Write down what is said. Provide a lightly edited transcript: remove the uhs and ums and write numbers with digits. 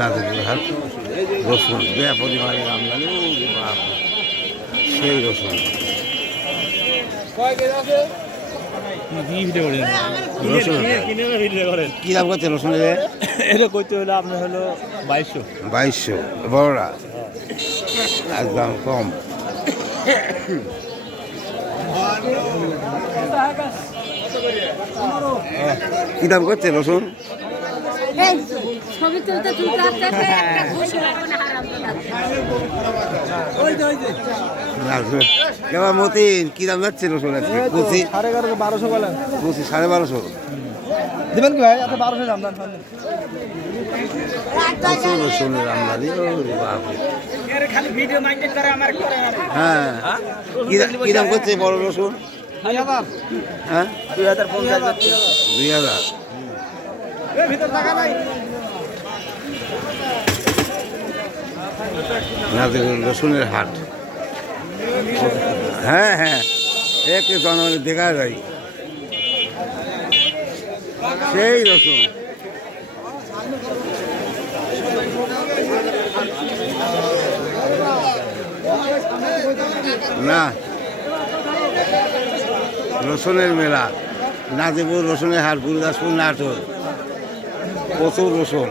নাজিরহাট রসুন পরিমাণের আমদানি সেই রসুন কি দাম করছে রসুনের এটা করতে হলো আপনার হলো 2200 বড়রা একদম কম কি দাম করছে রসুন ছবি তুলতে তুলতে আসতে একটা ঘুষ কেমন মতিন কি দাম যাচ্ছে রসুন আজকে কুচি 11,500 বলেন কুচি 1250 দেবেন কি ভাই এত 1200 দাম দেন প্রচুর রসুনের আমদানি খালি ভিডিও মাইন্টেন করে আমার করে হ্যাঁ কি দাম করছে বড় রসুন হ্যাঁ 2000 ভিতর টাকা নাই রসুনের হাট হ্যাঁ হ্যাঁ একটু জনগণের দেখা যায় সেই রসুন না রসুনের মেলা নাজিপুর রসুনের হাট গুরুদাসপুর নাটোর প্রচুর রসুন